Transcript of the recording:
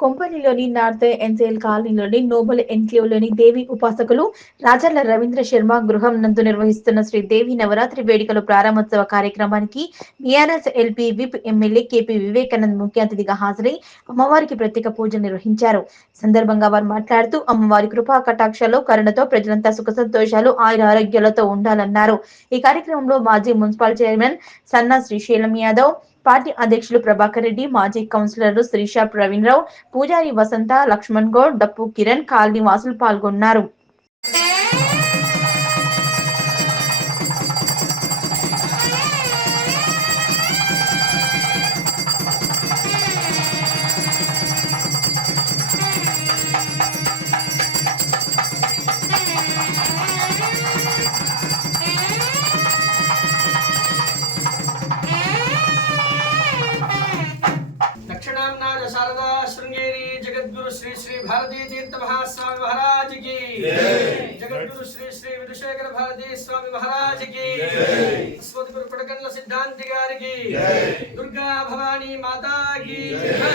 కొంపల్లిలోని north NCL కాలనీలోని noble ఎన్క్లేవ్లోని దేవి ఉపాసకులు రాజర్ల రవీంద్ర శర్మ గృహం నందు నిర్వహిస్తున్న శ్రీ దేవి నవరాత్రి వేడుకలు ప్రారంభోత్సవ కార్యక్రమానికి BRS LP whip MLA KP Vivekanand ముఖ్య అతిథిగా హాజరై అమ్మవారికి ప్రత్యేక పూజ నిర్వహించారు. సందర్భంగా వారు మాట్లాడుతూ అమ్మవారి కృపా కటాక్షాలు కరుణతో ప్రజలంతా సుఖ సంతోషాలు ఆయుర ఆరోగ్యాలతో ఉండాలన్నారు. ఈ కార్యక్రమంలో మాజీ మున్సిపల్ చైర్మన్ సన్నా శ్రీశైలం యాదవ్ పార్టీ అధ్యక్షులు ప్రభాకర్ రెడ్డి మాజీ కౌన్సిలర్లు శ్రీషా ప్రవీణ్ రావు పూజారి వసంత లక్ష్మణ్ గౌడ్ డప్పు కిరణ్ కాలనీ వాసులు పాల్గొన్నారు. नामना शारदा श्रृंगेरी जगद्गुरु श्री श्री भारती तीर्थ महास्वामी महाराज की। जगद्गुरु श्री श्री विदुशेखर भारती स्वामी महाराज की। सरस्वती गुरु सिद्धांति गारी की। दुर्गा भवानी माता की। जय।